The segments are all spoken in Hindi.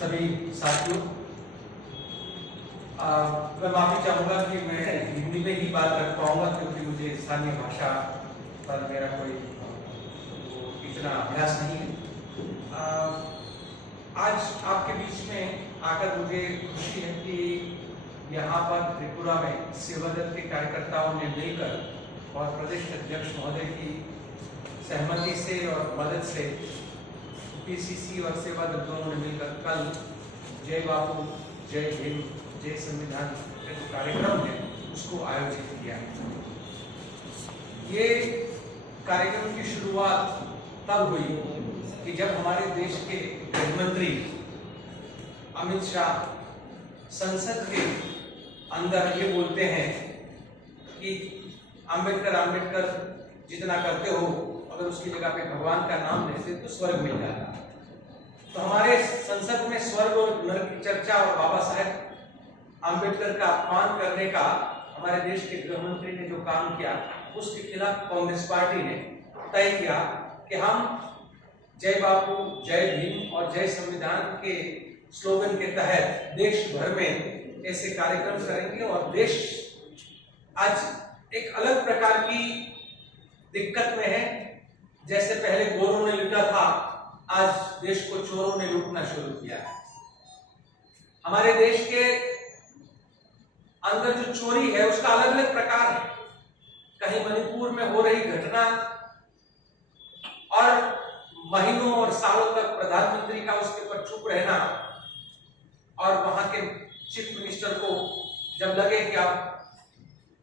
सभी साथियों, मैं माफी चाहूंगा कि मैं हिंदी में ही बात रख पाऊंगा क्योंकि मुझे स्थानीय भाषा पर मेरा कोई इतना अभ्यास नहीं है। आज आपके बीच में आकर मुझे खुशी है कि यहाँ पर त्रिपुरा में सेवादल के कार्यकर्ताओं ने मिलकर और प्रदेश अध्यक्ष महोदय की सहमति से और मदद से पीसीसी और सेवादल दोनों ने मिलकर कल जय बापू जय भीम जय संविधान का जो कार्यक्रम है उसको आयोजित किया। ये कार्यक्रम की शुरुआत तब हुई कि जब हमारे देश के गृह मंत्री अमित शाह संसद के अंदर ये बोलते हैं कि आम्बेडकर जितना करते हो अगर उसकी जगह पे भगवान का नाम लेते तो स्वर्ग मिल जाता। तो हमारे संसद में स्वर्ग और नरक की चर्चा और बाबा साहेब आम्बेडकर का अपमान करने का हमारे देश के गृह मंत्री ने जो काम किया उसके खिलाफ कांग्रेस पार्टी ने तय किया कि हम जय बापू जय भीम और जय संविधान के स्लोगन के तहत देश भर में ऐसे कार्यक्रम करेंगे। और देश आज एक अलग प्रकार की दिक्कत में है। जैसे पहले गोरों ने लूटा था, आज देश को चोरों ने लूटना शुरू किया है। हमारे देश के अंदर जो चोरी है उसका अलग अलग प्रकार है। कहीं मणिपुर में हो रही घटना और महीनों और सालों तक प्रधानमंत्री का उसके ऊपर चुप रहना और वहां के चीफ मिनिस्टर को जब लगे कि आप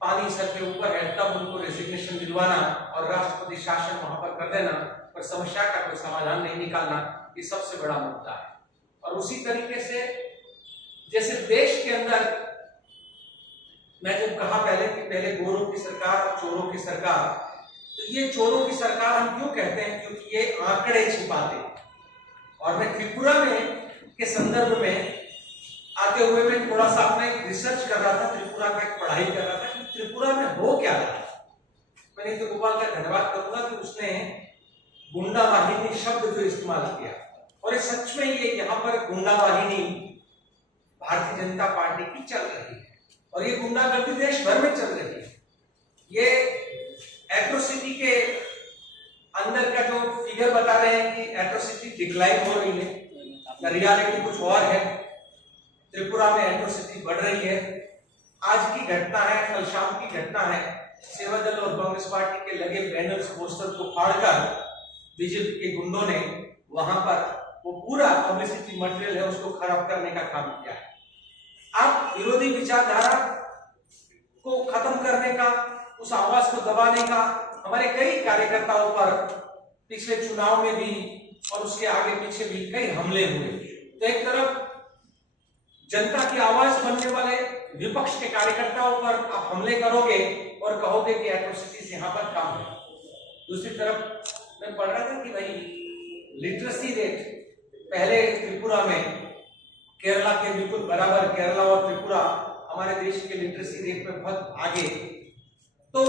पानी सर के ऊपर है तब उनको रेजिग्नेशन दिलवाना और राष्ट्रपति शासन वहां पर कर देना, पर समस्या का कोई समाधान नहीं निकालना, ये सबसे बड़ा मुद्दा है। और उसी तरीके से जैसे देश के अंदर मैं जब कहा पहले कि पहले गोरों की सरकार और चोरों की सरकार, तो ये चोरों की सरकार हम क्यों कहते हैं? क्योंकि ये आंकड़े छिपाते। और मैं त्रिपुरा में के संदर्भ में आते हुए मैं थोड़ा सा अपना एक रिसर्च कर रहा था, त्रिपुरा का एक पढ़ाई कर रहा था कि त्रिपुरा में हो क्या रहा है। मैंने तो गोपाल का धन्यवाद करूंगा कि उसने गुंडा वाहिनी शब्द जो इस्तेमाल किया, और ये सच में ये यहाँ पर गुंडा वाहिनी भारतीय जनता पार्टी की चल रही है और ये गुंडागर्दी देश भर में चल रही है। ये एट्रोसिटी के अंदर का जो फिगर बता रहे हैं कि एट्रोसिटी डिक्लाइन हो रही है, रियलिटी कुछ और है। त्रिपुरा में एट्रोसिटी बढ़ रही है। आज की घटना है, कल शाम की घटना है, सेवादल और कांग्रेस पार्टी के लगे बैनर्स पोस्टर को फाड़कर बीजेपी के गुंडों ने वहां पर वो पूरा पब्लिसिटी मटेरियल है उसको खराब करने का काम किया है। आप विरोधी विचारधारा को खत्म करने का, उस आवाज को दबाने का हमारे कई कार्यकर्ताओं पर पिछले चुनाव में भी और उसके आगे पीछे भी कई हमले हुए। तो एक तरफ जनता की आवाज बनने वाले विपक्ष के कार्यकर्ताओं पर आप हमले करोगे और कहोगे कि एट्रोसिटीज यहाँ पर काम है। दूसरी तरफ मैं पढ़ रहा था कि भाई लिटरेसी रेट पहले त्रिपुरा में केरला के बिल्कुल बराबर, केरला और त्रिपुरा हमारे देश के लिटरेसी रेट में बहुत आगे। तो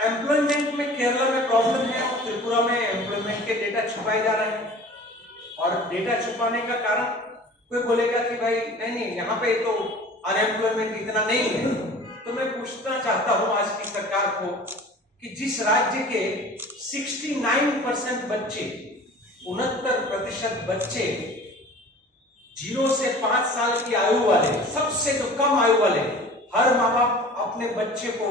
एम्प्लॉयमेंट में केरला में प्रॉब्लम है और त्रिपुरा में एम्प्लॉयमेंट के डेटा छुपाए जा रहे हैं। और डेटा छुपाने का कारण कोई बोलेगा कि भाई नहीं यहाँ पे तो अनएम्प्लॉयमेंट इतना नहीं है। तो मैं पूछना चाहता हूं आज की सरकार को कि जिस राज्य के 69% बच्चे, 69% बच्चे 0 से 5 साल की आयु वाले, सबसे जो कम आयु वाले, हर माँ बाप अपने बच्चे को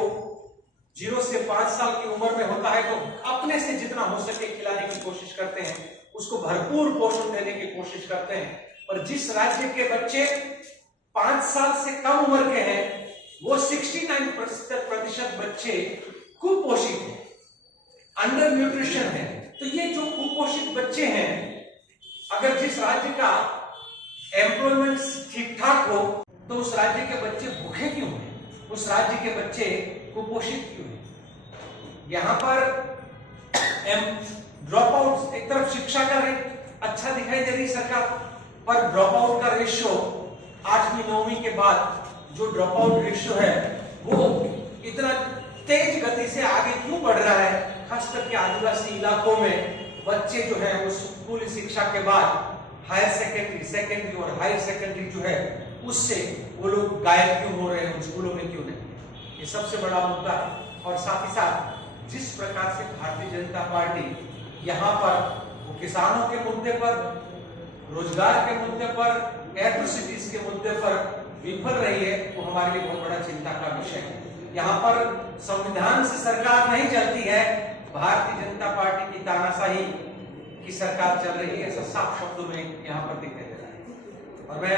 0 से 5 साल की उम्र में होता है तो अपने से जितना हो सके खिलाने की कोशिश करते हैं, उसको भरपूर पोषण देने की कोशिश करते हैं। और जिस राज्य के बच्चे 5 साल से कम उम्र के हैं वो 69% बच्चे कुपोषित हैं, अंडर न्यूट्रिशन है। तो ये जो कुपोषित बच्चे हैं, अगर जिस राज्य का एम्प्लॉयमेंट ठीक ठाक हो तो उस राज्य के बच्चे भूखे क्यों हैं? उस राज्य के बच्चे कुपोषित क्यों हैं? यहाँ पर ड्रॉप आउट, एक तरफ शिक्षा का रेट अच्छा दिखाई दे रही सरकार, पर ड्रॉप आउट का रेशियो 8वीं 9वीं के बाद जो ड्रॉप आउट रेशियो है वो इतना तेज गति से आगे क्यों बढ़ रहा है? खास करके आदिवासी इलाकों में बच्चे जो है वो स्कूली शिक्षा के बाद हायर सेकेंडरी, सेकेंडरी और हायर सेकेंडरी जो है उससे वो लोग गायब क्यों हो रहे हैं, उन स्कूलों में क्यों नहीं, ये सबसे बड़ा मुद्दा है। और साथ ही साथ जिस प्रकार से भारतीय जनता पार्टी यहाँ पर वो किसानों के मुद्दे पर, रोजगार के मुद्दे पर, एट्रोसिटीज के मुद्दे पर विफल रही है, वो हमारे लिए बहुत बड़ा चिंता का विषय है। यहाँ पर संविधान से सरकार नहीं चलती है, भारतीय जनता पार्टी की तानाशाही की सरकार चल रही है, ऐसा साफ शब्दों में यहाँ पर दिखाई दे रहा है। और मैं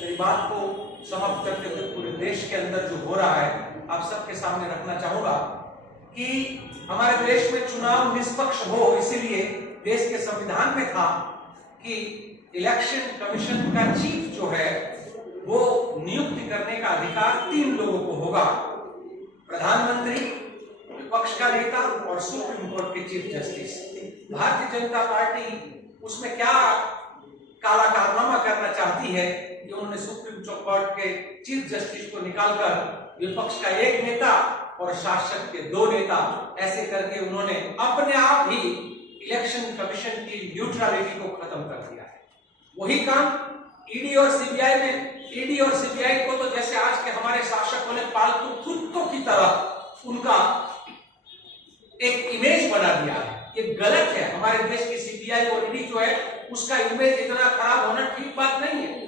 मेरी बात को समाप्त करते हुए पूरे देश के अंदर जो हो रहा है आप सबके सामने रखना चाहूंगा कि हमारे देश में चुनाव निष्पक्ष हो, इसीलिए देश के संविधान में था कि इलेक्शन कमीशन का चीफ जो है वो नियुक्ति करने का अधिकार 3 लोगों को होगा, प्रधानमंत्री, विपक्ष का नेता और सुप्रीम कोर्ट के chief justice. Bharatiya Janata party उसमें क्या काला कारनामा करना चाहती है कि उन्होंने सुप्रीम कोर्ट के चीफ जस्टिस को निकालकर विपक्ष का एक नेता और शासक के 2 नेता, ऐसे करके उन्होंने अपने आप ही इलेक्शन कमीशन की न्यूट्रलिटी को खत्म कर दिया है। वही काम ईडी और सीबीआई में, ईडी और सीबीआई को तो जैसे आज के हमारे शासकों ने पालतू कुत्तों की तरह उनका एक इमेज बना दिया है। ये गलत है। हमारे देश की सीबीआई और ईडी जो है उसका इमेज इतना खराब होना ठीक बात नहीं है।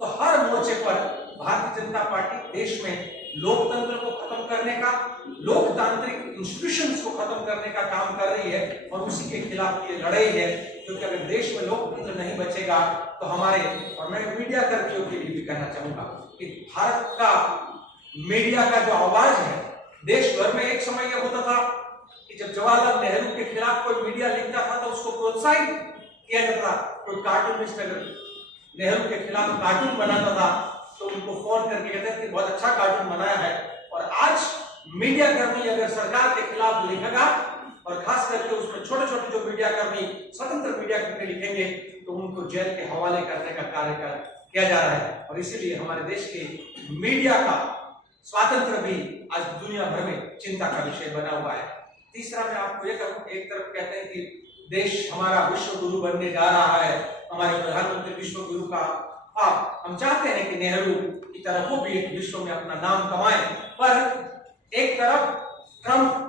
तो हर मोर्चे पर भारतीय जनता पार्टी देश में लोकतंत्र को खत्म करने का, लोकतांत्रिक इंस्टीट्यूशंस को खत्म करने का काम कर रही है और उसी के खिलाफ ये लड़ाई है। क्योंकि अगर देश में लोकतंत्र नहीं बचेगा तो हमारे, और मैं मीडिया कर्मियों के लिए भी कहना चाहूंगा कि भारत का मीडिया का जो आवाज है देश भर में, एक समय यह होता था कि जब जवाहरलाल नेहरू के खिलाफ कोई मीडिया लिखता था तो उसको प्रोत्साहित किया जाता था। कोई कार्टूनिस्ट अगर नेहरू के खिलाफ कार्टून बनाता था तो उनको फोन करके कहते थे कि बहुत अच्छा कार्टून बनाया है। और आज मीडिया कर्मी अगर सरकार के खिलाफ लिखेगा, और खास करके उसमें छोटे छोटे जो मीडिया कर्मी, स्वतंत्र मीडिया कर्मी लिखेंगे, तो उनको जेल के हवाले करने का कार्य किया जा रहा है। और इसीलिए हमारे देश के मीडिया का स्वातंत्र भी आज दुनिया भर में चिंता का विषय बना हुआ है। तीसरा मैं आपको ये कहूं, एक तरफ कहते हैं कि देश हमारा विश्व गुरु बनने जा रहा है, हमारे प्रधानमंत्री विश्व गुरु का, हम चाहते हैं कि नेहरू की तरह वो भी एक विश्व में अपना नाम कमाएं, पर एक तरफ ट्रंप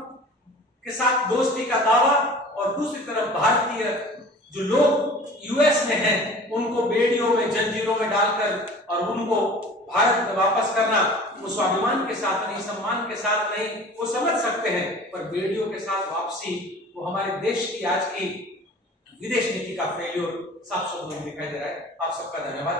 के साथ दोस्ती का दावा और दूसरी तरफ भारतीय जो लोग यूएस में हैं उनको बेड़ियों में, जंजीरों में डालकर और उनको भारत में वापस करना, वो स्वाभिमान के साथ नहीं, सम्मान के साथ नहीं, वो समझ सकते हैं, पर बेड़ियों के साथ वापसी वो हमारे देश की आज की विदेश नीति का फेल्योर साफ शब्दों में दिखाई दे रहा है। आप सबका धन्यवाद।